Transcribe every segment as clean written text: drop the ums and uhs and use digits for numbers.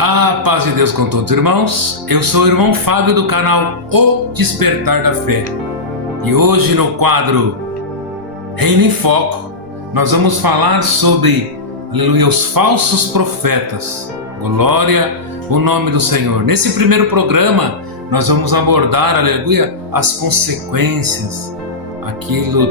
A paz de Deus com todos, irmãos. Eu sou o irmão Fábio do canal O Despertar da Fé. E hoje no quadro Reino em Foco, nós vamos falar sobre, aleluia, os falsos profetas. Glória ao nome do Senhor. Nesse primeiro programa, nós vamos abordar, aleluia, as consequências,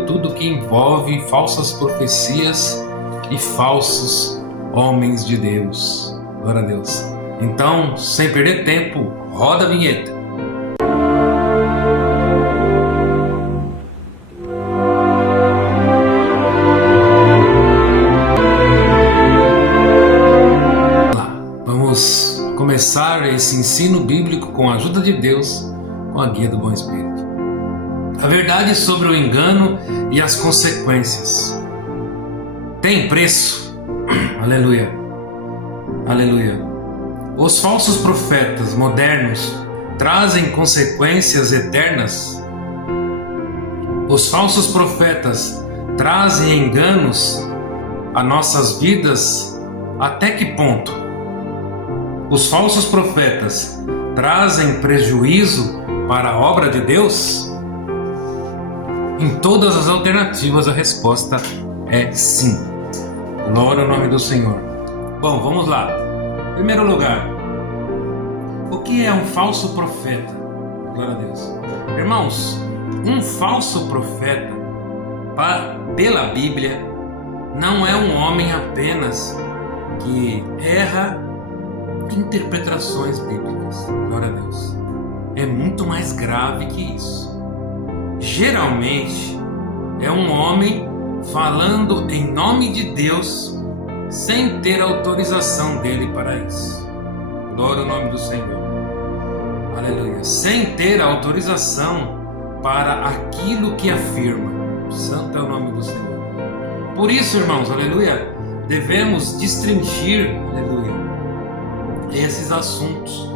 tudo que envolve falsas profecias e falsos homens de Deus. Glória a Deus. Então, sem perder tempo, roda a vinheta. Vamos começar esse ensino bíblico com a ajuda de Deus, com a guia do Bom Espírito. A verdade sobre o engano e as consequências. Tem preço. Aleluia. Aleluia. Os falsos profetas modernos trazem consequências eternas. Os falsos profetas trazem enganos a nossas vidas. Até que ponto? Os falsos profetas trazem prejuízo para a obra de Deus? Em todas as alternativas, a resposta é sim. Glória ao nome do Senhor. Bom, vamos lá. Em primeiro lugar, o que é um falso profeta? Glória a Deus. Irmãos, um falso profeta, pela Bíblia, não é um homem apenas que erra interpretações bíblicas. Glória a Deus. É muito mais grave que isso. Geralmente, é um homem falando em nome de Deus sem ter autorização dele para isso. Glória ao nome do Senhor. Aleluia. Sem ter autorização para aquilo que afirma. Santo é o nome do Senhor. Por isso, irmãos, aleluia, devemos distinguir, aleluia, esses assuntos.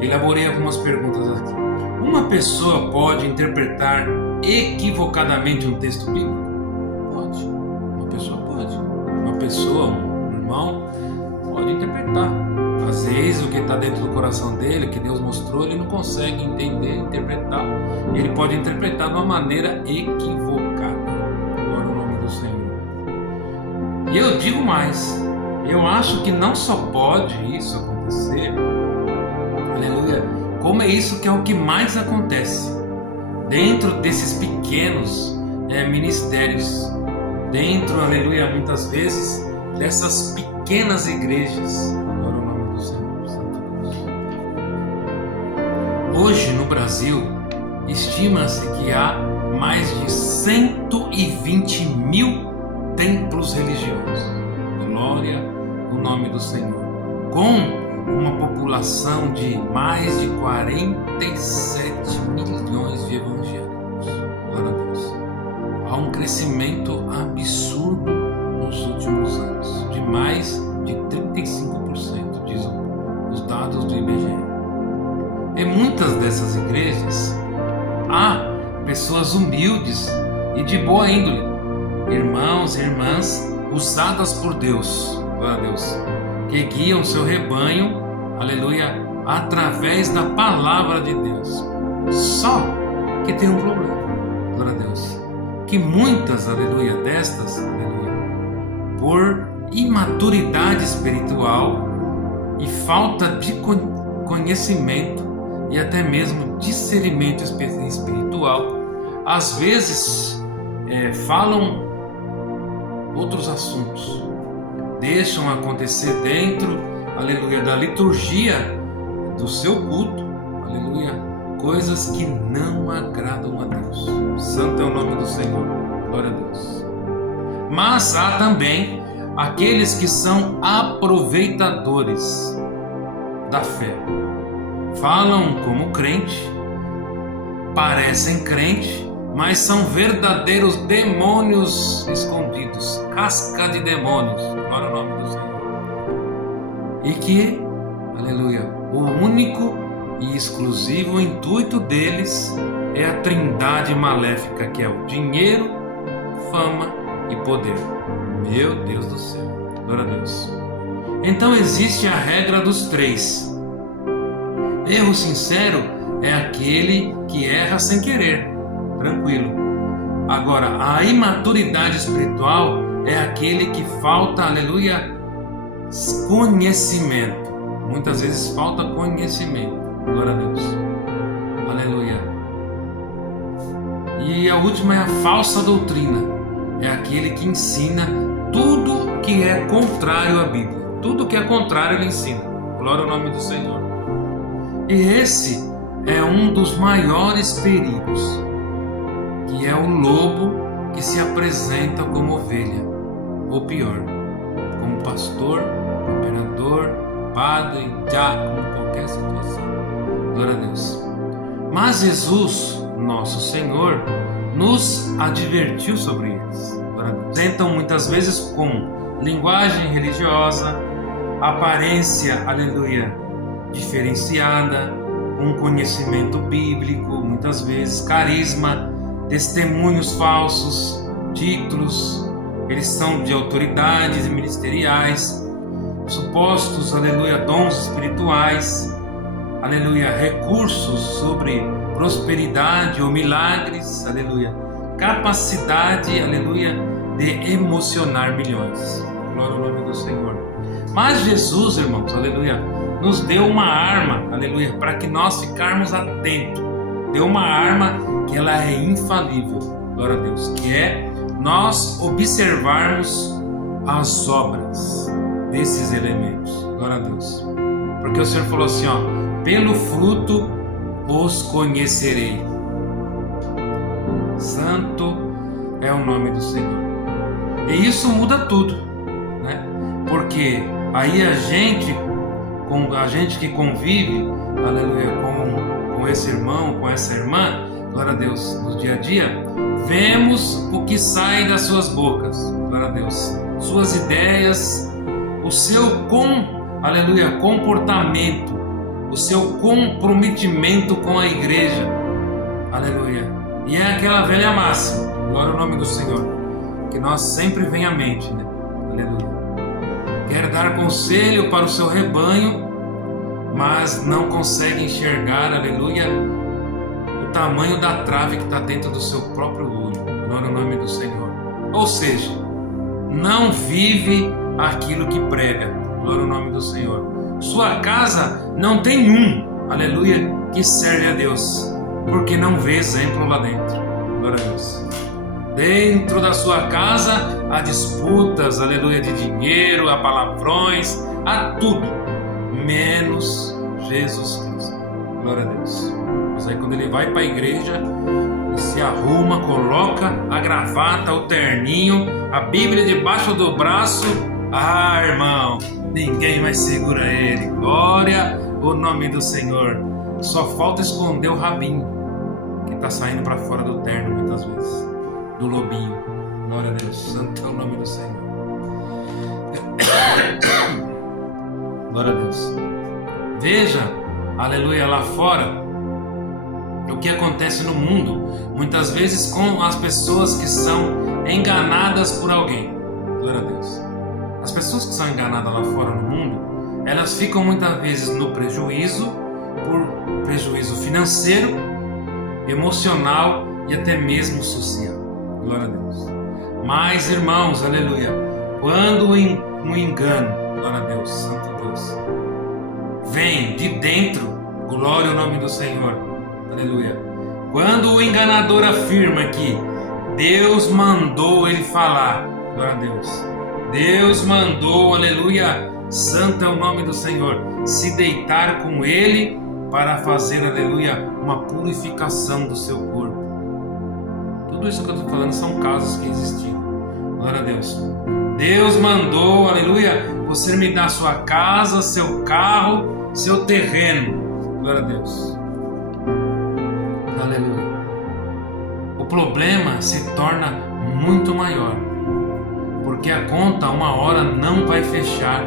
Elaborei algumas perguntas aqui. Uma pessoa pode interpretar equivocadamente um texto bíblico? Pode. Uma pessoa pode. Uma pessoa, um irmão, pode interpretar. Às vezes o que está dentro do coração dele, que Deus mostrou, ele não consegue entender, interpretar. Ele pode interpretar de uma maneira equivocada. Glória ao nome do Senhor. E eu digo mais. Eu acho que não só pode isso acontecer, aleluia, como é isso que é o que mais acontece dentro desses pequenos ministérios, dentro, aleluia, muitas vezes dessas pequenas igrejas. Glória ao nome do Senhor, Santo Deus. Hoje no Brasil, estima-se que há mais de 120 mil templos religiosos. Glória ao nome do Senhor. Com uma população de mais de 47 milhões de evangélicos. Glória a Deus. Há um crescimento absurdo nos últimos anos, de mais de 35%, diz os dados do IBGE. Em muitas dessas igrejas, há pessoas humildes e de boa índole, irmãos e irmãs usadas por Deus, glória a Deus, que guiam seu rebanho, aleluia, através da palavra de Deus. Só que tem um problema, glória a Deus, que muitas, aleluia, destas, aleluia, por imaturidade espiritual e falta de conhecimento e até mesmo discernimento espiritual, às vezes falam outros assuntos, deixam acontecer dentro, aleluia, da liturgia do seu culto, aleluia, coisas que não agradam a Deus. Santo é o nome do Senhor, glória a Deus. Mas há também aqueles que são aproveitadores da fé. Falam como crente, parecem crente, mas são verdadeiros demônios escondidos, casca de demônios, glória ao nome do Senhor. E que, aleluia, o único e exclusivo intuito deles é a trindade maléfica, que é o dinheiro, fama e poder. Meu Deus do céu, glória a Deus. Então existe a regra dos 3. Erro sincero é aquele que erra sem querer, tranquilo. Agora, a imaturidade espiritual é aquele que falta, aleluia, conhecimento. Muitas vezes falta conhecimento. Glória a Deus. Aleluia. E a última é a falsa doutrina. É aquele que ensina tudo que é contrário à Bíblia. Tudo que é contrário ele ensina. Glória ao nome do Senhor. E esse é um dos maiores perigos, que é o lobo que se apresenta como ovelha, ou pior, como pastor, imperador, padre, diácono, qualquer situação. Glória a Deus. Mas Jesus, nosso Senhor, nos advertiu sobre eles. Glória a Deus. Sentam muitas vezes com linguagem religiosa, aparência, aleluia, diferenciada, um conhecimento bíblico, muitas vezes carisma, testemunhos falsos, títulos, eles são de autoridades ministeriais, supostos, aleluia, dons espirituais, aleluia, recursos sobre prosperidade ou milagres, aleluia, capacidade, aleluia, de emocionar milhões. Glória ao nome do Senhor. Mas Jesus, irmãos, aleluia, nos deu uma arma, aleluia, para que nós ficarmos atentos. Deu uma arma que ela é infalível, glória a Deus, que é nós observarmos as obras desses elementos, glória a Deus. Porque o Senhor falou assim, ó, pelo fruto os conhecerei. Santo é o nome do Senhor. E isso muda tudo, né? Porque aí a gente que convive, aleluia, com esse irmão, com essa irmã, glória a Deus, no dia a dia, vemos o que sai das suas bocas, glória a Deus, suas ideias, o seu aleluia, comportamento, o seu comprometimento com a igreja, aleluia. E é aquela velha máxima, glória ao nome do Senhor, que nós sempre vem à mente, né? Aleluia. Quer dar conselho para o seu rebanho, mas não consegue enxergar, aleluia, o tamanho da trave que está dentro do seu próprio olho. Glória ao nome do Senhor. Ou seja, não vive aquilo que prega. Glória ao nome do Senhor. Sua casa não tem aleluia, que serve a Deus, porque não vê exemplo lá dentro. Glória a Deus. Dentro da sua casa há disputas, aleluia, de dinheiro, há palavrões, há tudo, menos Jesus Cristo. Glória a Deus. Mas aí quando ele vai para a igreja, ele se arruma, coloca a gravata, o terninho, a Bíblia debaixo do braço. Ah, irmão, ninguém mais segura ele. Glória ao nome do Senhor. Só falta esconder o rabinho, que está saindo para fora do terno muitas vezes, do lobinho. Glória a Deus, santo é o nome do Senhor. Glória a Deus. Veja, aleluia, lá fora, o que acontece no mundo, muitas vezes com as pessoas que são enganadas por alguém. Glória a Deus. As pessoas que são enganadas lá fora no mundo, elas ficam muitas vezes no prejuízo, por prejuízo financeiro, emocional e até mesmo social. Glória a Deus. Mas, irmãos, aleluia, quando um engano, glória a Deus, santo Deus, vem de dentro, glória ao nome do Senhor, aleluia. Quando o enganador afirma que Deus mandou ele falar, glória a Deus, Deus mandou, aleluia, santo é o nome do Senhor, se deitar com ele para fazer, aleluia, uma purificação do seu corpo. Tudo isso que eu estou falando são casos que existiram. Glória a Deus. Deus mandou, aleluia, você me dar sua casa, seu carro, seu terreno. Glória a Deus. Aleluia. O problema se torna muito maior, porque a conta uma hora não vai fechar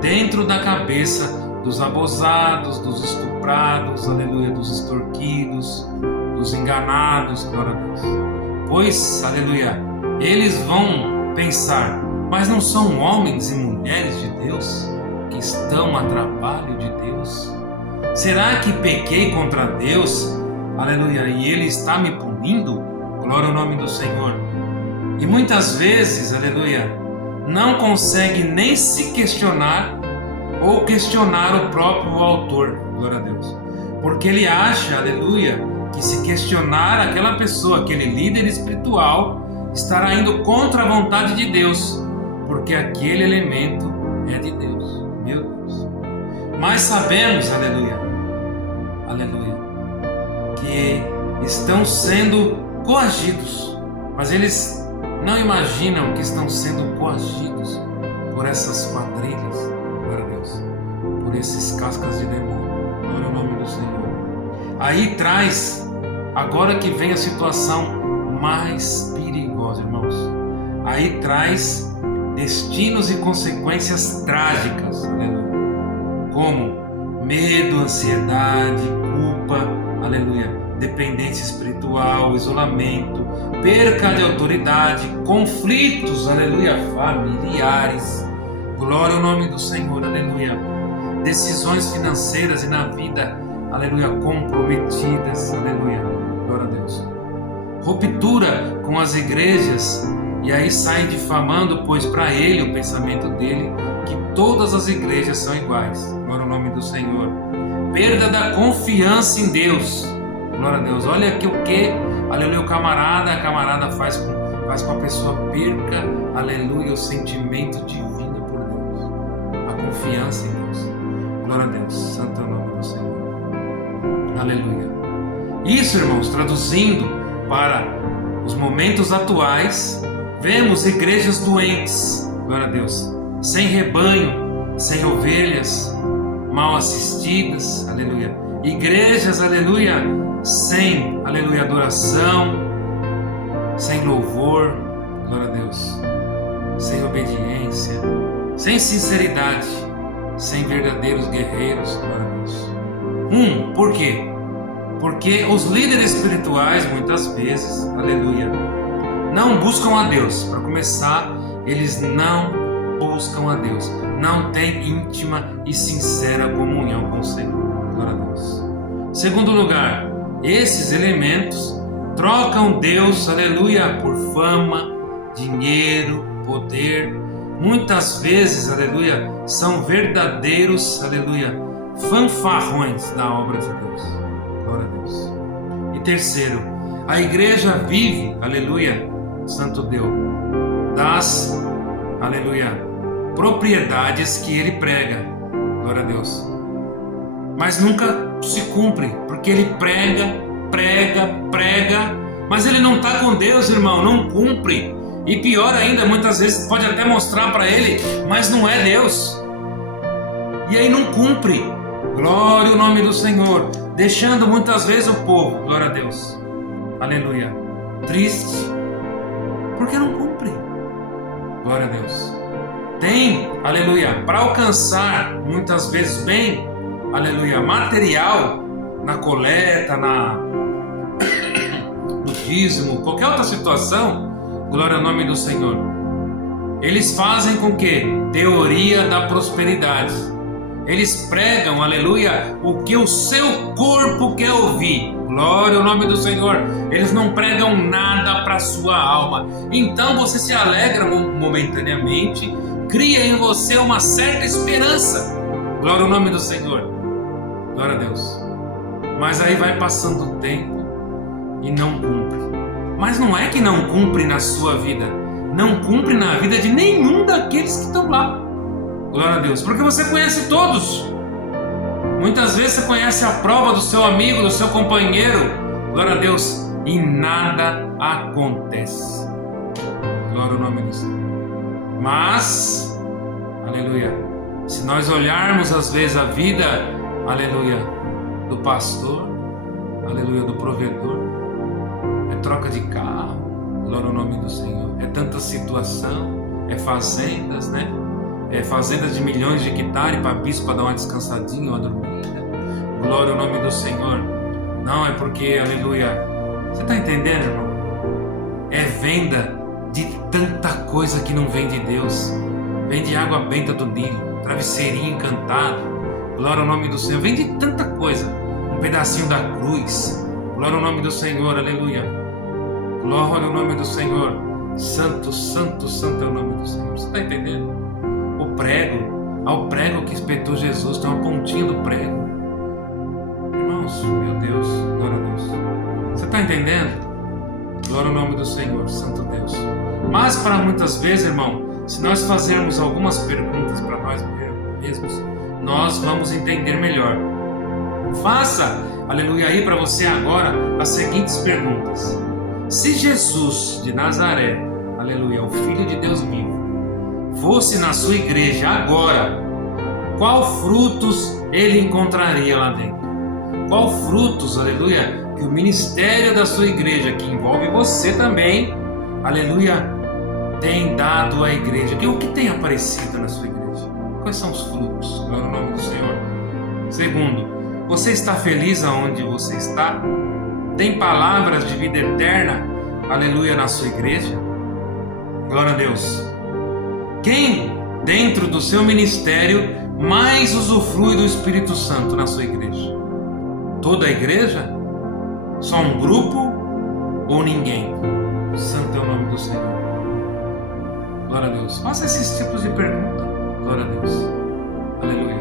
dentro da cabeça dos abusados, dos estuprados, aleluia, dos extorquidos, dos enganados, glória a Deus. Pois, aleluia, eles vão pensar, mas não são homens e mulheres de Deus? estão a trabalho de Deus? Será que pequei contra Deus, aleluia, e Ele está me punindo? Glória ao nome do Senhor. E muitas vezes, aleluia, não consegue nem se questionar ou questionar o próprio autor, glória a Deus, porque ele acha, aleluia, que se questionar aquela pessoa, aquele líder espiritual, estará indo contra a vontade de Deus, porque aquele elemento é de Deus, meu Deus. Mas sabemos, aleluia, aleluia, que estão sendo coagidos, mas eles não imaginam que estão sendo coagidos por essas quadrilhas, glória a Deus, por esses cascas de demônio, glória ao nome do Senhor. Aí traz, agora que vem a situação mais perigosa, irmãos, aí traz destinos e consequências trágicas, aleluia, como medo, ansiedade, culpa, aleluia, dependência espiritual, isolamento, perca de autoridade, conflitos, aleluia, familiares, glória ao nome do Senhor, aleluia, decisões financeiras e na vida, aleluia, comprometidas, aleluia, glória a Deus, ruptura com as igrejas, e aí sai difamando, pois para ele, o pensamento dele, que todas as igrejas são iguais, glória ao nome do Senhor, perda da confiança em Deus, glória a Deus. Olha aqui o que, aleluia, a camarada faz com a pessoa perca, aleluia, o sentimento divino por Deus, a confiança em Deus, glória a Deus, santo é o nome do Senhor, aleluia. Isso, irmãos, traduzindo para os momentos atuais, vemos igrejas doentes, glória a Deus, sem rebanho, sem ovelhas, mal assistidas, aleluia, igrejas, aleluia, sem, aleluia, adoração, sem louvor, glória a Deus, sem obediência, sem sinceridade, sem verdadeiros guerreiros, glória a Deus. Por quê? Porque os líderes espirituais, muitas vezes, aleluia, não buscam a Deus. Para começar, eles não buscam a Deus, não têm íntima e sincera comunhão com o Senhor, glória a Deus. Segundo lugar, esses elementos trocam Deus, aleluia, por fama, dinheiro, poder. Muitas vezes, aleluia, são verdadeiros, aleluia, fanfarrões da obra de Deus, glória a Deus. E terceiro, a igreja vive, aleluia, santo Deus, das, aleluia, propriedades que ele prega, glória a Deus, mas nunca se cumpre, porque ele prega, mas ele não está com Deus, irmão, não cumpre. E pior ainda, muitas vezes pode até mostrar para ele, mas não é Deus, e aí não cumpre, glória ao nome do Senhor, deixando muitas vezes o povo, glória a Deus, aleluia, triste, porque não cumpre, glória a Deus. Tem, aleluia, para alcançar muitas vezes bem, aleluia, material, na coleta, no dízimo, qualquer outra situação, glória ao nome do Senhor. Eles fazem com que teoria da prosperidade. Eles pregam, aleluia, o que o seu corpo quer ouvir. Glória ao nome do Senhor. Eles não pregam nada para a sua alma. Então você se alegra momentaneamente, cria em você uma certa esperança. Glória ao nome do Senhor. Glória a Deus. Mas aí vai passando o tempo e não cumpre. Mas não é que não cumpre na sua vida, não cumpre na vida de nenhum daqueles que estão lá. Glória a Deus, porque você conhece todos. Muitas vezes você conhece a prova do seu amigo, do seu companheiro, glória a Deus, e nada acontece. Glória ao nome do Senhor. Mas, aleluia, se nós olharmos às vezes a vida, aleluia, do pastor, aleluia, do provedor, é troca de carro, glória ao nome do Senhor, é tanta situação, é fazendas, né? É fazendas de milhões de hectares para bispo para dar uma descansadinha, uma dormida, glória ao nome do Senhor. Não é porque, aleluia, você está entendendo, irmão? É venda de tanta coisa que não vem de Deus, vem de água benta do Nilo, travesseirinho encantado, glória ao nome do Senhor, vem de tanta coisa, um pedacinho da cruz, glória ao nome do Senhor, aleluia, glória ao nome do Senhor, santo, santo, santo é o nome do Senhor. Você está entendendo? O prego, ao prego que espetou Jesus, tem uma pontinha do prego, irmãos, meu Deus, glória a Deus, você está entendendo? Glória ao nome do Senhor, santo Deus. Mas para muitas vezes, irmão, se nós fazermos algumas perguntas para nós mesmos, nós vamos entender melhor. Faça, aleluia, aí para você agora as seguintes perguntas. Se Jesus de Nazaré, aleluia, o Filho de Deus vivo, fosse na sua igreja agora, qual frutos ele encontraria lá dentro? Qual frutos, aleluia, que o ministério da sua igreja, que envolve você também, aleluia, tem dado à igreja? O que tem aparecido na sua igreja? Quais são os frutos? Glória ao nome do Senhor. Segundo, você está feliz aonde você está? Tem palavras de vida eterna, aleluia, na sua igreja? Glória a Deus. Quem dentro do seu ministério mais usufrui do Espírito Santo na sua igreja? Toda a igreja? Só um grupo ou ninguém? Santo é o nome do Senhor. Glória a Deus. Faça esses tipos de pergunta. Glória a Deus. Aleluia.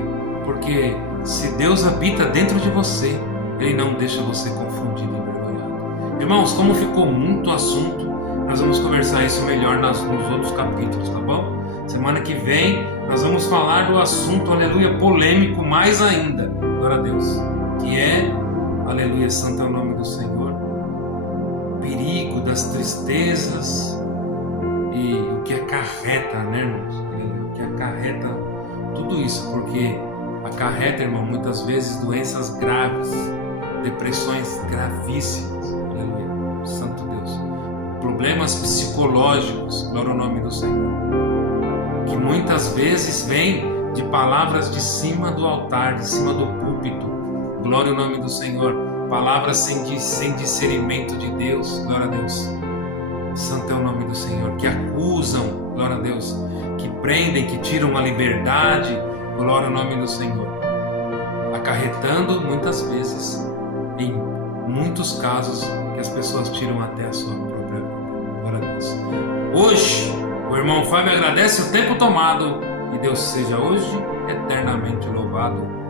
Porque se Deus habita dentro de você, Ele não deixa você confundido e envergonhado. Irmãos, como ficou muito assunto, nós vamos conversar isso melhor nos outros capítulos, tá bom? Semana que vem nós vamos falar do assunto, aleluia, polêmico mais ainda. Glória a Deus. Que é, aleluia, santo é o nome do Senhor, perigo das tristezas e o que acarreta, né, irmãos? O que acarreta tudo isso, porque acarreta, irmão, muitas vezes doenças graves, depressões gravíssimas, aleluia, santo Deus, problemas psicológicos, glória ao nome do Senhor, que muitas vezes vêm de palavras de cima do altar, de cima do púlpito, glória ao nome do Senhor, palavras sem discernimento de Deus, glória a Deus, santo é o nome do Senhor, que acusam, glória a Deus, que prendem, que tiram a liberdade, glória ao nome do Senhor, acarretando muitas vezes, em muitos casos, que as pessoas tiram até a sua própria vida, glória a Deus. Hoje, o irmão Fábio agradece o tempo tomado, e Deus seja hoje eternamente louvado.